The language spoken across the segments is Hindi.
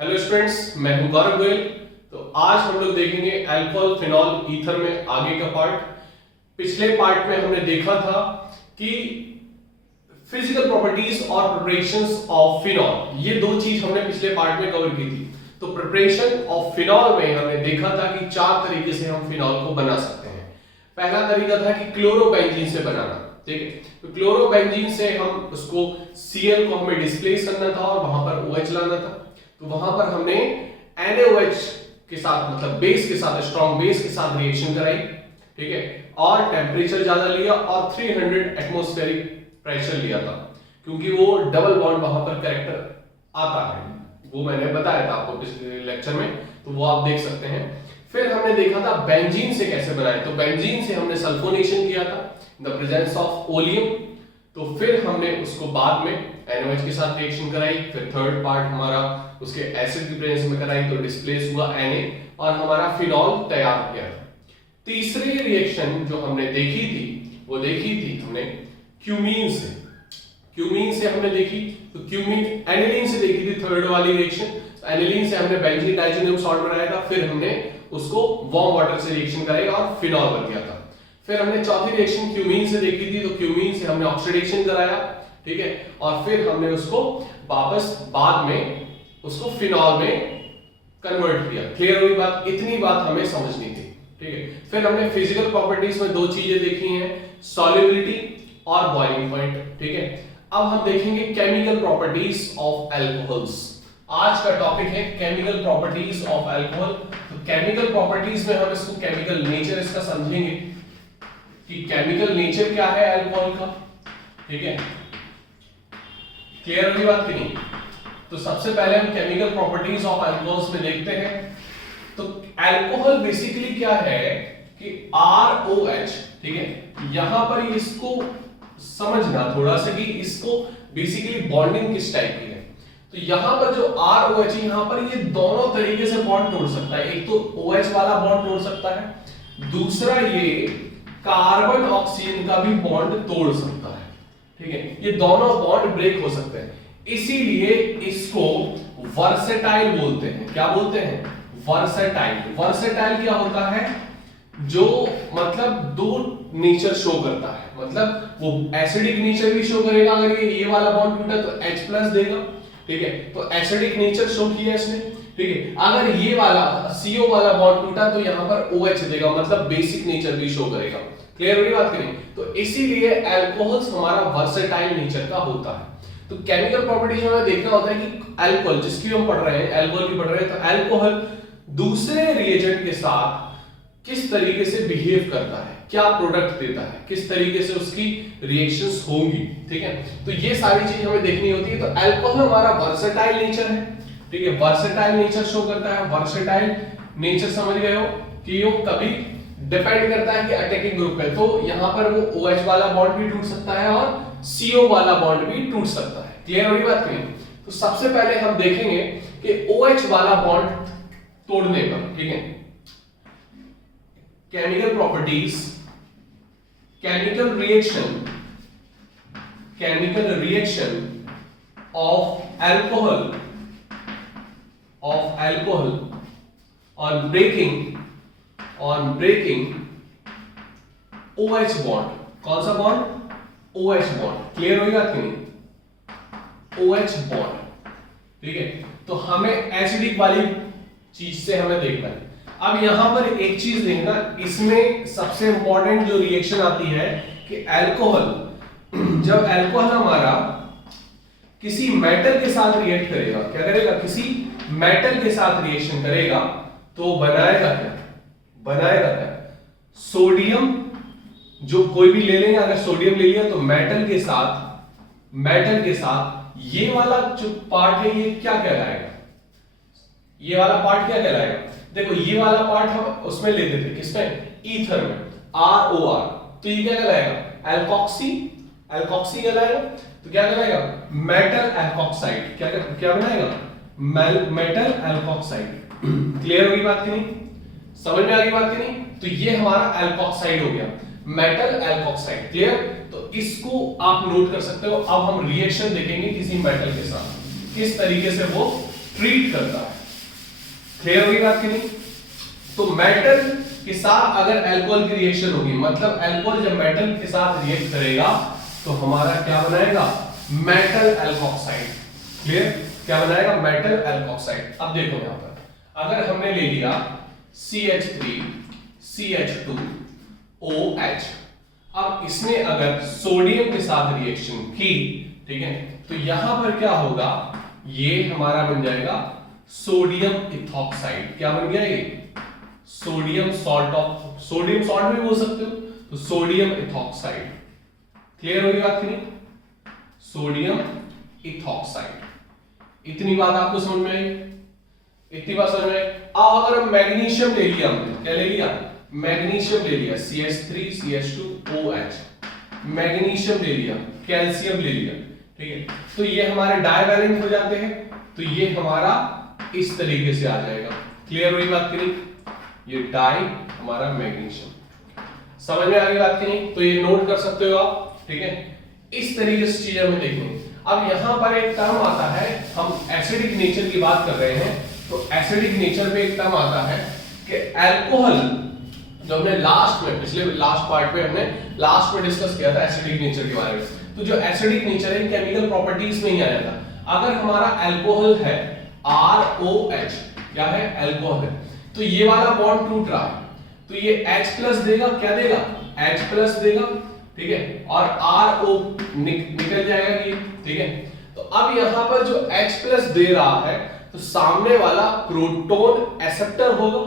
हेलो स्टूडेंट्स, मैं हूं गौरव गोयल। तो आज हम लोग देखेंगे अल्कोहल फिनॉल ईथर में आगे का पार्ट। पिछले पार्ट में हमने देखा था कि फिजिकल प्रॉपर्टीज और प्रिपरेशंस ऑफ फिनॉल, ये दो चीज हमने पिछले पार्ट में कवर की थी। तो प्रिपरेशन ऑफ फिनॉल में हमने देखा था कि चार तरीके से हम फिनॉल को बना सकते हैं। पहला तरीका था कि क्लोरोबेंजीन से बनाना, ठीक है। तो क्लोरोबेंजीन से हम उसको Cl को हमें डिस्प्लेस करना था और वहां पर OH लाना था। तो वहां पर हमने NaOH के साथ, मतलब बेस के साथ, स्ट्रॉन्ग बेस के साथ रिएक्शन कराई, ठीक है। और टेम्परेचर ज्यादा लिया और 300 एटमॉस्फेरिक प्रेशर लिया था, क्योंकि वो डबल बॉन्ड वहां पर कैरेक्टर आता है। वो मैंने बताया था आपको पिछले लेक्चर में, तो वो आप देख सकते हैं। फिर हमने देखा था बेंजीन से कैसे बनाए। तो बेंजीन से हमने सल्फोनेशन किया था in the presence of oleum. तो फिर हमने उसको बाद में NaOH के साथ रिएक्शन कराई। फिर थर्ड पार्ट हमारा उसके एसिड की प्रेजेंस में कराई, तो डिस्प्लेस हुआ Na और हमारा फिनॉल तैयार हो गया था। तीसरी रिएक्शन जो हमने देखी थी, वो देखी थी हमने क्यूमीन से। क्यूमीन से हमने देखी, तो क्यूमीन एनिलीन से देखी थी थर्ड वाली रिएक्शन। एनिलीन से हमने बेंजीन डाइजेनियम सॉल्ट बनाया था, फिर हमने उसको वार्म वाटर से रिएक्शन कराया और फिनॉल बन गया था। फिर हमने चौथी रिएक्शन क्यूमीन से देखी थी, तो क्यूमीन से हमने ऑक्सीडेशन कराया, ठीक है। और फिर हमने उसको वापस बाद में उसको फिनॉल में कन्वर्ट किया। क्लियर हुई बात? इतनी बात हमें समझनी थी, ठीक है। फिर हमने फिजिकल प्रॉपर्टीज में दो चीजें देखी हैं, सॉल्युबिलिटी और बॉइलिंग पॉइंट, ठीक है। अब हम देखेंगे केमिकल प्रॉपर्टीज ऑफ अल्कोहल्स। आज का टॉपिक है केमिकल प्रॉपर्टीज ऑफ अल्कोहल। तो केमिकल प्रॉपर्टीज में हम इसको केमिकल नेचर इसका समझेंगे कि केमिकल नेचर क्या है अल्कोहल का, ठीक है। क्लियर हुई बात कि नहीं? तो सबसे पहले हम केमिकल प्रॉपर्टीज ऑफ अल्कोहल्स में देखते हैं। तो अल्कोहल बेसिकली क्या है कि ROH, ठीक है। यहां पर इसको समझना थोड़ा सा कि इसको बेसिकली बॉन्डिंग किस टाइप की है। तो यहां पर जो ROH है, यहां पर ये दोनों तरीके से बॉन्ड तोड़ सकता है। एक तो OH वाला बॉन्ड तोड़ सकता है, दूसरा ये कार्बन ऑक्सीजन का भी बॉन्ड तोड़ सकता है, ठीक है। ये दोनों बॉन्ड ब्रेक हो सकते हैं, इसीलिए इसको वर्सेटाइल बोलते हैं। क्या बोलते हैं? वर्सेटाइल। वर्सेटाइल क्या होता है? जो मतलब दो नेचर शो करता है, मतलब वो एसिडिक नेचर भी शो करेगा। अगर ये वाला बॉन्ड टूटा तो H+ देगा, ठीक है। तो एसिडिक नेचर शो किया इसने, ठीक है। अगर ये वाला CO वाला बॉन्ड टूटा तो यहां पर OH देगा, मतलब बेसिक नेचर भी शो करेगा। क्लियर हो रही बात करें? तो इसीलिए अल्कोहल्स हमारा वर्सेटाइल नेचर का होता है। तो केमिकल प्रॉपर्टीज में देखना होता है कि अल्कोहल, जिसकी हम पढ़ रहे हैं, अल्कोहल की पढ़ रहे हैं, तो अल्कोहल दूसरे रिएजेंट के साथ किस तरीके से बिहेव करता है, क्या प्रोडक्ट देता है, किस तरीके से उसकी रिएक्शंस होंगी, ठीक है। तो ये सारी चीज हमें देखनी होती है। तो अल्कोहल हमारा वर्सेटाइल नेचर है, ठीक है। वर्सेटाइल नेचर शो करता है। वर्सेटाइल नेचर समझ गए हो कि वो कभी डिपेंड करता है कि अटैकिंग ग्रुप पे, तो यहां पर वो OH वाला बॉन्ड भी टूट सकता है और CO वाला बॉन्ड भी टूट सकता है। क्लियर हो रही बात की? तो सबसे पहले हम देखेंगे कि OH वाला बॉन्ड तोड़ने पर, ठीक है, chemical properties, chemical reaction of alcohol on breaking OH bond. कौन सा बॉन्ड? OH bond. क्लियर होगी बात कि नहीं? OH बॉन्ड, ठीक है। तो हमें एसिडिक वाली चीज से हमें देखना है। अब यहां पर एक चीज देखना, इसमें सबसे इंपॉर्टेंट जो रिएक्शन आती है कि अल्कोहल, जब अल्कोहल हमारा किसी मेटल के साथ रिएक्ट करेगा, क्या करेगा? किसी मेटल के साथ रिएक्शन करेगा, तो बनाएगा क्या? सोडियम, जो कोई भी ले लेंगे, अगर सोडियम ले लिया तो मेटल के साथ ये वाला जो पार्ट है, ये क्या कहलाएगा? ये वाला पार्ट क्या कहलाएगा? देखो, ये वाला पार्ट हम उसमें लेते थे, किसमें? ईथर में, ROR। तो ये क्या कहलाएगा? एल्कोक्सी कहलाएगा। तो क्या कहलाएगा? Metal alkoxide. क्या बनाएगा? Metal alkoxide. क्लियर होगी बात की नहीं? समझ में आ गई बात की नहीं? तो ये हमारा एल्कोक्साइड हो गया, मेटल एल्कोक्साइड। क्लियर? तो इसको आप नोट कर सकते हो। अब हम रिएक्शन देखेंगे किसी मेटल के साथ, किस तरीके से वो ट्रीट करता है। क्लियर होगी बात की नहीं? तो मेटल के साथ अगर अल्कोहल की रिएक्शन होगी, मतलब अल्कोहल जब मेटल के साथ रिएक्ट करेगा तो हमारा क्या बनाएगा? Metal alkoxide. क्लियर? क्या बनाएगा? Metal alkoxide. अब देखो यहां पर अगर हमने ले लिया CH3 CH2OH, अब इसने अगर सोडियम के साथ रिएक्शन की, ठीक है, तो यहां पर क्या होगा? ये हमारा बन जाएगा सोडियम इथॉक्साइड। क्या बन गया ये? सोडियम सॉल्ट भी बोल सकते हो, तो सोडियम इथॉक्साइड। क्लियर होगी बात की नहीं? Sodium ethoxide. इतनी बात आपको समझ में आई? इतनी बात समझ में आई? अब अगर हम मैग्नीशियम ले लिया, हमने क्या ले लिया? मैग्नीशियम ले लिया, CH3 CH2OH, मैग्नीशियम ले लिया, कैल्शियम ले लिया, ठीक है, तो ये हमारे डाइवैलेंट हो जाते हैं, तो ये हमारा इस तरीके से आ जाएगा। क्लियर हुई बात की नहीं? ये डाई हमारा मैग्नीशियम। समझ में आ गई बात की नहीं? तो ये नोट कर सकते हो आप, ठीक है। इस तरीके से चीजें हमें देखनी। अब यहां पर एक टर्म आता है, हम एसिडिक नेचर की बात कर रहे हैं, तो एसिडिक नेचर पे एक टर्म आता है कि अल्कोहल, जो हमने लास्ट में पिछले लास्ट पार्ट में हमने लास्ट में डिस्कस किया था एसिडिक नेचर के बारे में, तो जो एसिडिक नेचर है केमिकल प्रॉपर्टीज में ही आ जाता। अगर हमारा अल्कोहल है ROH, क्या है? अल्कोहल है, तो ये वाला बॉन्ड टूट रहा है, तो ये H+ देगा, क्या देगा? H+ देगा, ठीक है, और RO निकल जाएगा ये, ठीक है। तो अब यहां पर जो H+ दे रहा है, तो सामने वाला प्रोटॉन एक्सेप्टर होगा,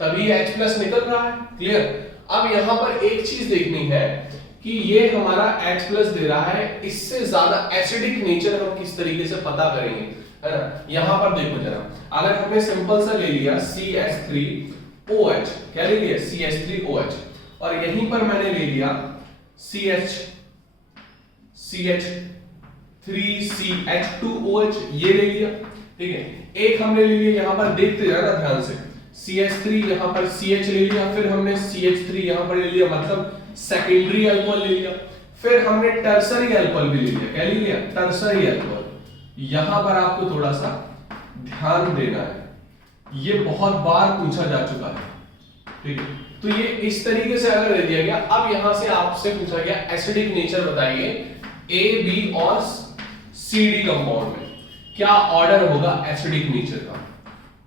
तभी H+ निकल रहा है। क्लियर? अब यहां पर एक चीज देखनी है कि ये हमारा H+ दे रहा है, इससे ज्यादा एसिडिक नेचर हम किस तरीके से पता करेंगे, है ना? यहां पर देखो जरा, अगर हमने सिंपल सा ले लिया CH3OH, क्या ले लिया? CH3OH, और यहीं पर मैंने ले लिया CH3CH2OH, ये ले लिया, ठीक है। एक हमने ले लिया, यहां पर देखते जाना ध्यान से, CH3 यहां पर CH ले लिया, फिर हमने CH3 यहां पर ले लिया, मतलब सेकेंडरी अल्कोहल ले लिया, फिर हमने टर्सरी अल्कोहल भी ले लिया। क्या ले लिया? Tertiary alcohol. यहां पर आपको थोड़ा सा ध्यान देना है, ये बहुत बार पूछा जा चुका है, ठीक है। तो ये इस तरीके से अगर दे दिया गया, अब यहां से आपसे पूछा गया एसिडिक नेचर बताइए A, B और CD कंपाउंड में क्या ऑर्डर होगा एसिडिक नेचर का।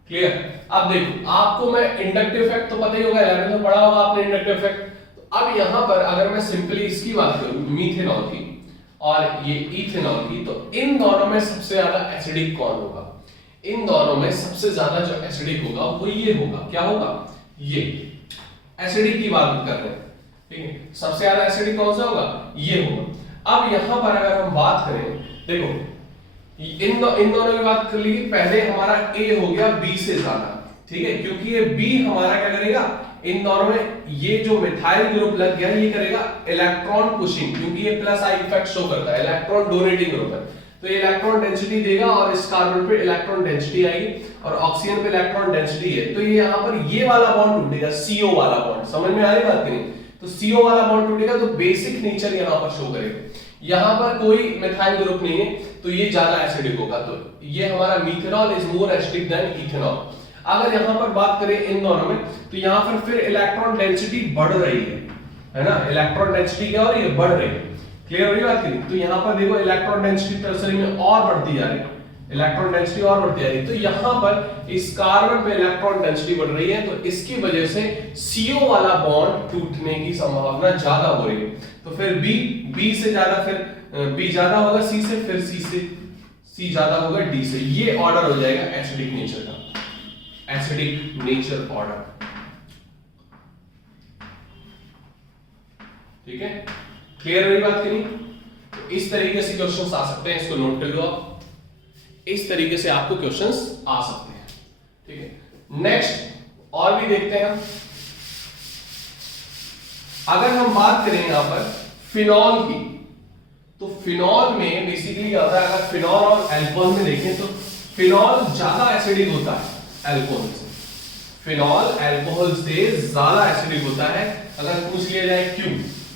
क्लियर? अब देखो, आपको मैं इंडक्टिव इफेक्ट तो पता ही होगा, 11th में पढ़ा होगा आपने इंडक्टिव इफेक्ट। तो अब यहां पर अगर मैं सिंपली इसकी बात करूं, मीथेनॉल की और ये इथेनॉल की, तो इन दोनों में सबसे ज्यादा एसिडिक कौन होगा? इन दोनों में सबसे ज्यादा जो एसिडिक होगा वो ये होगा। क्या होगा? ये एसिडिक की बात कर रहे हैं, ठीक है। सबसे ज्यादा एसिडिक कौन सा होगा? ये होगा। अब यहां पर अगर हम बात करें, देखो इन दोनों की बात कर ली, पहले हमारा A हो गया B से ज्यादा, ठीक है, क्योंकि ये B हमारा क्या करेगा? इन दोनों में ये जो मिथाइल ग्रुप लग गया, ये करेगा इलेक्ट्रॉन पुशिंग, क्योंकि ये +I इफेक्ट शो करता है, इलेक्ट्रॉन डोनेटिंग ग्रुप है, तो ये इलेक्ट्रॉन डेंसिटी देगा और इस कार्बन पे इलेक्ट्रॉन डेंसिटी आएगी और ऑक्सीजन पे इलेक्ट्रॉन डेंसिटी है, तो ये यहां पर ये वाला बॉन्ड टूटेगा, CO वाला बॉन्ड। समझ में आ रही बात की नहीं? तो CO वाला बॉन्ड टूटेगा तो बेसिक नेचर यहां पर शो करेगा। यहां पर कोई मिथाइल ग्रुप नहीं है, तो ये ज्यादा एसिडिक होगा, तो ये हमारा methanol is more acidic then ethanol. अगर यहां पर बात करें इन दोनों में, तो यहां पर फिर इलेक्ट्रॉन डेंसिटी बढ़ रही है ना? इलेक्ट्रॉन डेंसिटी क्या हो रही है? बढ़ रही है। क्लियर हो रही बात की? तो यहां पर देखो इलेक्ट्रॉन डेंसिटी टर्सरी में और बढ़ती जा रही है, इलेक्ट्रॉन डेंसिटी और बढ़ती जा रही है, तो यहां पर इस कार्बन पे इलेक्ट्रॉन डेंसिटी बढ़ रही है, तो इसकी वजह से CO वाला बॉन्ड टूटने की संभावना ज्यादा हो रही है। तो फिर B से ज्यादा, फिर B ज्यादा होगा C से, फिर C ज्यादा होगा D से। ये ऑर्डर हो जाएगा एसिडिक नेचर का, एसिडिक नेचर ऑर्डर। ठीक है? क्लियर हुई बात की नहीं? तो इस तरीके से क्वेश्चंस आ सकते हैं, इसको नोट कर लो आप। इस तरीके से आपको क्वेश्चंस आ सकते हैं, ठीक है। नेक्स्ट और भी देखते हैं। अगर हम बात करें यहां पर फिनॉल की, तो फिनॉल में बेसिकली क्या होता है, अगर फिनॉल और अल्कोहल में देखें तो फिनॉल ज्यादा एसिडिक होता है अल्कोहल से, फिनॉल अल्कोहल से ज्यादा एसिडिक होता है। अगर पूछ लिया जाए क्यों,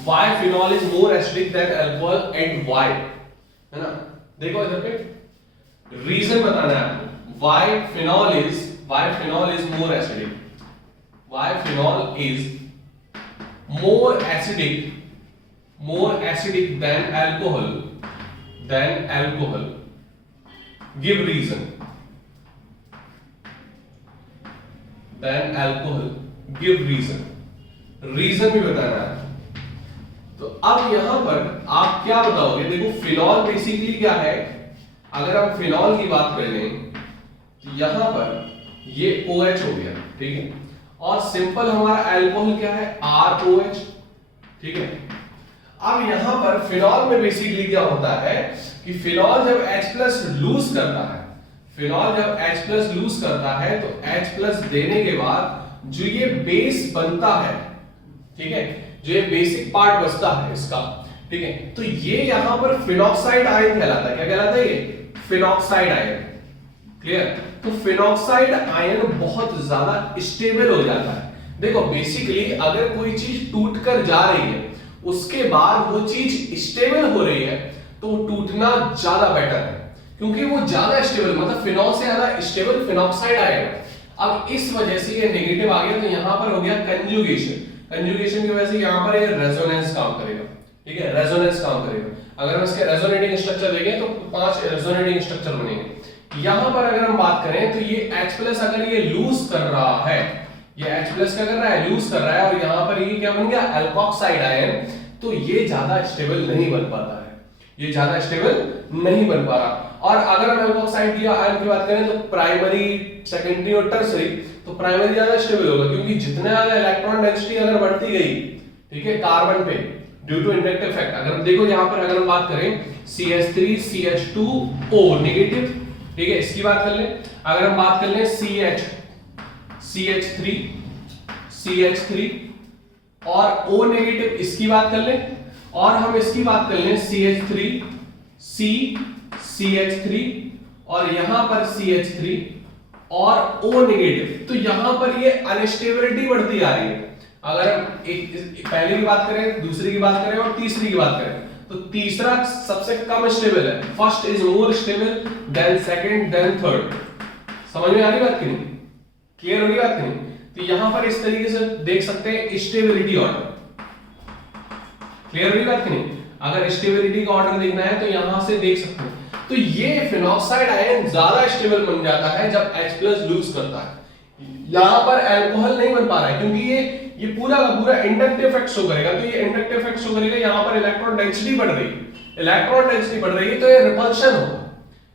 why phenol is more acidic than alcohol and why, है ना? देखो इधर पे रीजन बताना है आपको, why phenol is more acidic, why phenol is more acidic than alcohol, give reason, reason भी बताना है। तो अब यहां पर आप क्या बताओगे, देखो फिनॉल बेसिकली क्या है, अगर हम फिनॉल की बात कर लें तो यहां पर ये OH हो गया, ठीक है, और सिंपल हमारा अल्कोहल क्या है, ROH, ठीक है। अब यहां पर फिनॉल में बेसिकली क्या होता है कि फिनॉल जब H+ लूज करता है, तो H+ देने के बाद जो ये बेस बनता है, ठीक है, जो ये बेसिक पार्ट बचता है इसका, ठीक है, तो ये यहां पर फिनॉक्साइड आयन कहलाता है। क्या कहलाता है ये? Phenoxide ion. क्लियर? तो फिनॉक्साइड आयन बहुत ज्यादा स्टेबल हो जाता है। देखो बेसिकली अगर कोई चीज टूटकर जा रही है उसके बाद वो चीज स्टेबल हो रही है तो टूटना ज्यादा बेटर है, क्योंकि वो ज्यादा स्टेबल, मतलब फिनॉल से ज्यादा स्टेबल फिनॉक्साइड आएगा। अब इस वजह से ये नेगेटिव आ गया, तो यहां पर हो गया कंजुगेशन की वजह से यहां पर ये रेजोनेंस काम करेगा, ठीक है, रेजोनेंस काम करेगा। अगर हम इसके रेजोनेटिंग स्ट्रक्चर देखें तो 5 रेजोनेटिंग स्ट्रक्चर बनेंगे। यहां पर अगर हम बात करें तो ये H+ अगर ये लूज कर रहा है, ये H+ क्या कर रहा है, लूज कर रहा है, और यहां पर ये क्या बन गया, अल्कोक्साइड आयन, तो ये ज्यादा स्टेबल नहीं बन पाता है, ये ज्यादा स्टेबल नहीं बन पा रहा। और अगर हम अल्कोक्साइड की आयन की बात करें तो प्राइमरी, सेकेंडरी और टर्सरी, तो प्राइमरी ज्यादा स्टेबल होगा, क्योंकि जितना ज्यादा इलेक्ट्रॉन डेंसिटी अगर बढ़ती गई, ठीक है, कार्बन पे ड्यू टू इंडक्टिव इफेक्ट, अगर देखो यहां पर अगर हम बात करें CH3 CH2O नेगेटिव, ठीक है, इसकी बात कर लें। अगर हम बात कर लें CH3 और O नेगेटिव, इसकी बात कर लें, और हम इसकी बात कर लें CH3 और यहां पर CH3 और O नेगेटिव, तो यहां पर ये अनस्टेबिलिटी बढ़ती आ रही है। अगर हम पहले की बात करें, दूसरी की बात करें और तीसरी की बात करें, तो तीसरा सबसे कम स्टेबल है, first is more stable than second than third. समझ में आ रही बात की नहीं? क्लियर हो गई बात की नहीं? तो यहां पर इस तरीके से देख सकते हैं स्टेबिलिटी ऑर्डर। क्लियर हो गई बात की नहीं? अगर स्टेबिलिटी का ऑर्डर देखना है तो यहां से देख सकते हैं। तो ये फिनॉक्साइड आयन ज्यादा स्टेबल बन जाता है जब H+ लूज करता है। यहां पर अल्कोहल नहीं बन पा रहा है, क्योंकि ये पूरा का पूरा इंडक्टिव इफेक्ट शो करेगा। तो ये इंडक्टिव इफेक्ट शो करेगा, यहां पर इलेक्ट्रॉन डेंसिटी बढ़ रही है, तो ये रिपल्शन होगा,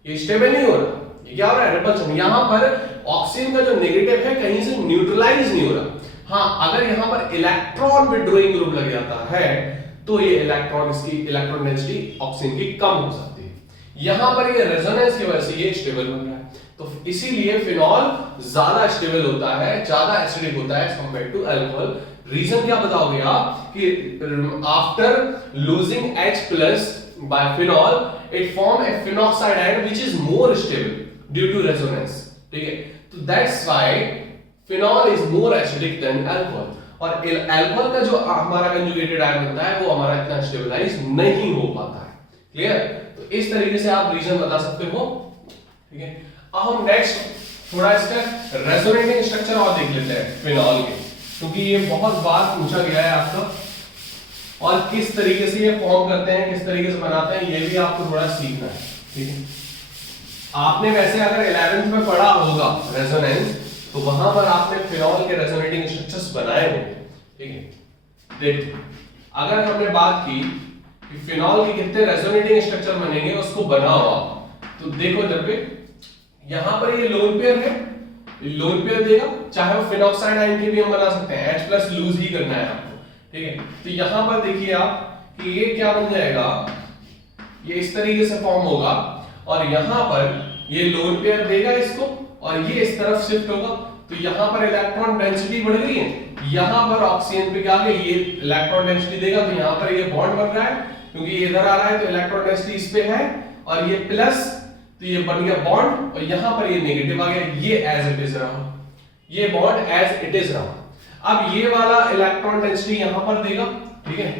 ये स्टेबल नहीं हो रहा। ये क्या हो रहा है? रिपल्शन। यहां पर ऑक्सीजन का जो नेगेटिव है कहीं से न्यूट्रलाइज नहीं हो रहा। हां, अगर यहां पर इलेक्ट्रॉन विड्रॉइंग ग्रुप लग जाता है तो ये इलेक्ट्रॉन डेंसिटी ऑक्सीजन की कम हो सकती है। यहां पर ये रेजोनेंस की वजह से ये स्टेबल बन रहा है, तो इसीलिए फिनॉल ज्यादा स्टेबल होता है, ज्यादा एसिडिक होता है कंपेयर टू अल्कोहल। रीजन क्या बताओगे आप कि after losing H+ by phenol it form a phenoxide ion which is more stable due to resonance, ठीक है। तो that's why phenol is more acidic than alcohol, और अल्कोहल का जो हमारा कंजुगेटेड आयन होता है वो हमारा इतना स्टेबलाइज नहीं हो पाता है। क्लियर? तो इस तरीके से आप रीजन बता सकते हो, ठीक है। अब हम नेक्स्ट थोड़ा इसका रेजोनेटिंग स्ट्रक्चर और देख लेते हैं फिनॉल के, क्योंकि ये बहुत बार पूछा गया है आपका, और किस तरीके से ये फॉर्म करते हैं, किस तरीके से बनाते हैं, ये भी आपको थोड़ा सीखना है, ठीक है। आपने वैसे अगर 11th में पढ़ा होगा रेजोनेंस, तो वहां पर आपने फिनॉल के रेजोनेटिंग स्ट्रक्चर्स बनाए होंगे, ठीक है। देखिए, अगर हमने बात की कि फिनॉल के कितने रेजोनेटिंग स्ट्रक्चर बनेंगे उसको बनाओ आप, तो देखो इधर पे, यहां पर ये लोन पेयर है, लोन पेयर देगा, चाहे वो फिनॉक्साइड आयन के भी हम बना सकते हैं, H+ लूज ही करना है आपको, ठीक है। तो यहां पर देखिए आप कि ये क्या बन जाएगा, ये इस तरीके से फॉर्म होगा, और यहां पर ये लोन पेयर देगा इसको, और ये इस तरफ शिफ्ट होगा, तो यहां पर इलेक्ट्रॉन डेंसिटी बढ़ रही है, यहां पर ऑक्सीजन पे क्या गया, ये इलेक्ट्रॉन डेंसिटी देगा, तो यहां पर ये बॉन्ड बन रहा है, क्योंकि ये इधर आ रहा है तो इलेक्ट्रॉन डेंसिटी इस पे है, और ये प्लस, तो ये बन गया बॉन्ड, और यहां पर ये नेगेटिव आ गया, ये एज इट इज रहा, ये बॉन्ड एज इट इज रहा। अब ये वाला इलेक्ट्रॉन डेंसिटी यहां पर देगा, ठीक है।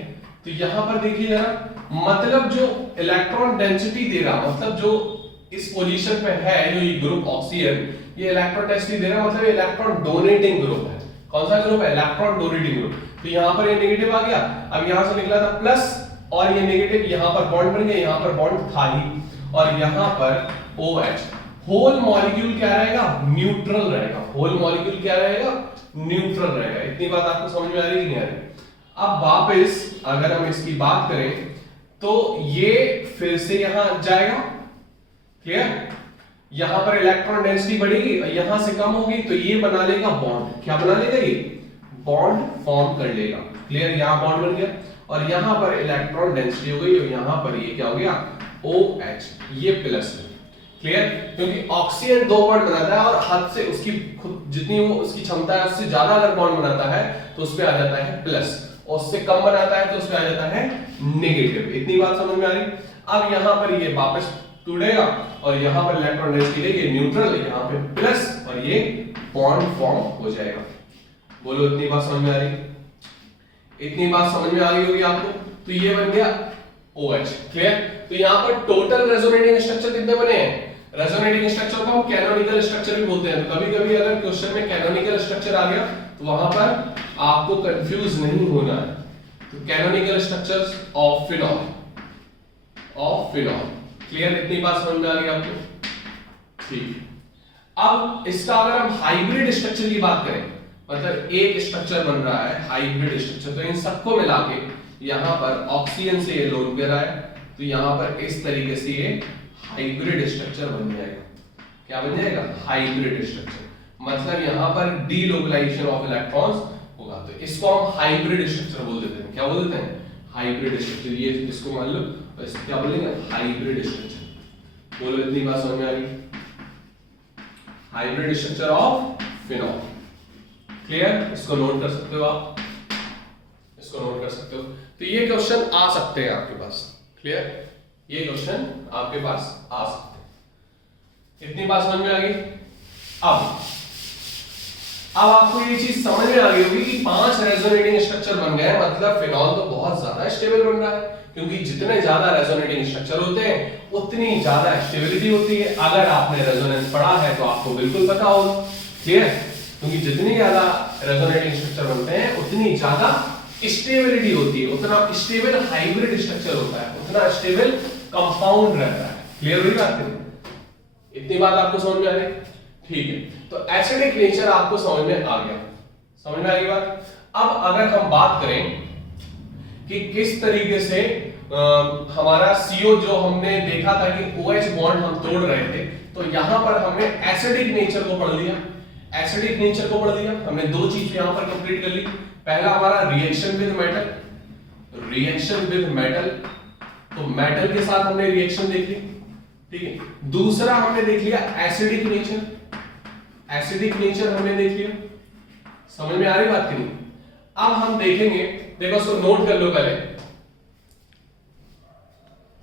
तो यहां पर देखिए जरा, मतलब जो इलेक्ट्रॉन डेंसिटी दे रहा, मतलब जो इस पोजीशन पे है जो ये ग्रुप ऑक्सीजन, ये इलेक्ट्रॉन टेस्ट दे रहा है, मतलब ये इलेक्ट्रॉन डोनेटिंग ग्रुप है। कौन सा ग्रुप है? Electron donating group. तो यहां पर ये नेगेटिव आ गया, अब यहां से निकला था प्लस और ये नेगेटिव, यहां पर बॉन्ड बन गया, यहां पर बॉन्ड था ही, और यहां पर OH। होल मॉलिक्यूल क्या रहेगा? न्यूट्रल रहेगा। होल मॉलिक्यूल क्या रहेगा? न्यूट्रल रहेगा। इतनी बात आपको समझ में आ रही है कि नहीं आ रही? अब वापस अगर हम इसकी बात करें तो ये फिर से यहां जाएगा, क्लियर? यहां पर इलेक्ट्रॉन डेंसिटी बढ़ेगी, यहां से कम होगी, तो ये बना लेगा बॉन्ड। क्या बना लेगा? ये बॉन्ड फॉर्म कर लेगा, क्लियर? यहां बॉन्ड बन गया और यहां पर इलेक्ट्रॉन डेंसिटी हो गई और यहां पर ये क्या हो गया? OH, ये प्लस है, क्लियर? क्योंकि ऑक्सीजन 2 बॉन्ड बनाता है और हद से उसकी खुद जितनी वो उसकी क्षमता है उससे ज्यादा अगर बॉन्ड बनाता है तो उस पे आ जाता है प्लस, और उससे कम बनाता है तो उस पे आ जाता है नेगेटिव। इतनी बात समझ में आ रही? अब यहां पर ये वापस टूटेगा और यहां पर इलेक्ट्रॉन डेंसिटी रहेगी न्यूट्रल, यहां पे प्लस और ये बॉन्ड फॉर्म हो जाएगा। बोलो इतनी बात समझ में आ रही? इतनी बात समझ में आ गई होगी आपको। तो ये बन गया OH, क्लियर? तो यहां पर टोटल रेजोनेटिंग स्ट्रक्चर कितने बने हैं? रेजोनेटिंग स्ट्रक्चर को हम कैनोनिकल स्ट्रक्चर भी बोलते हैं। तो कभी-कभी अगर क्वेश्चन में कैनोनिकल स्ट्रक्चर आ गया तो वहां पर आपको कंफ्यूज नहीं होना है। तो canonical structures of phenol, clear? इतनी बात समझ में आ गई आपको? ठीक। अब इसका अगर हम हाइब्रिड स्ट्रक्चर की बात करें, मतलब एक स्ट्रक्चर बन रहा है हाइब्रिड स्ट्रक्चर, तो इन सबको मिला के यहां पर ऑक्सीजन से ये लोन कर रहा है, तो यहां पर इस तरीके से ये हाइब्रिड स्ट्रक्चर बन जाएगा। क्या बन जाएगा? Hybrid structure. मतलब यहां पर डीलोकलाइजेशन ऑफ इलेक्ट्रॉन्स होगा, तो इसको हम हाइब्रिड स्ट्रक्चर बोल देते हैं। क्या बोल देते हैं? Hybrid structure. ये इसको मान लो, इसको क्या बोलेंगे? Hybrid structure. बोलो इतनी बात समझ में आ गई? Hybrid structure of phenol, clear? इसको नोट कर सकते हो आप, इसको नोट कर सकते हो। तो ये क्वेश्चन आ सकते हैं आपके पास, क्लियर? ये क्वेश्चन आपके पास आ सकते हैं। इतनी बात समझ में आ गई? अब आपको ये चीज समझ में आ गई होगी कि 5 रेजोनेटिंग स्ट्रक्चर बन गए, मतलब फिनॉल तो बहुत ज्यादा स्टेबल बन रहा है, क्योंकि जितने ज्यादा रेजोनेटिंग स्ट्रक्चर होते हैं उतनी ज्यादा स्टेबिलिटी होती है। अगर आपने रेजोनेंस पढ़ा है तो आपको बिल्कुल पता होगा, क्लियर? क्योंकि जितनी ज्यादा रेजोनेटिंग स्ट्रक्चर बनते हैं उतनी ज्यादा स्टेबिलिटी होती है, उतना स्टेबल हाइब्रिड स्ट्रक्चर होता है, उतना स्टेबल कंपाउंड रहता है। क्लियर हुई बात? इतनी बात आपको समझ में आ गई? ठीक है। तो एसिडिक नेचर आपको समझ में आ गया, समझ में आ गई बात? अब अगर हम बात करें कि किस तरीके से हमारा CO जो हमने देखा था कि OH बॉन्ड हम तोड़ रहे थे, तो यहां पर हमने एसिडिक नेचर को पढ़ लिया। एसिडिक नेचर को पढ़ लिया हमने, 2 चीज यहां पर कंप्लीट कर ली। पहला हमारा reaction with metal, reaction with metal, तो मेटल के साथ हमने रिएक्शन देख ली, ठीक है? दूसरा हमने देख लिया एसिडिक नेचर, एसिडिक नेचर हमने देख लिया। समझ में आ रही बात की नहीं? अब हम देखेंगे, देखो इसको नोट कर लो पहले।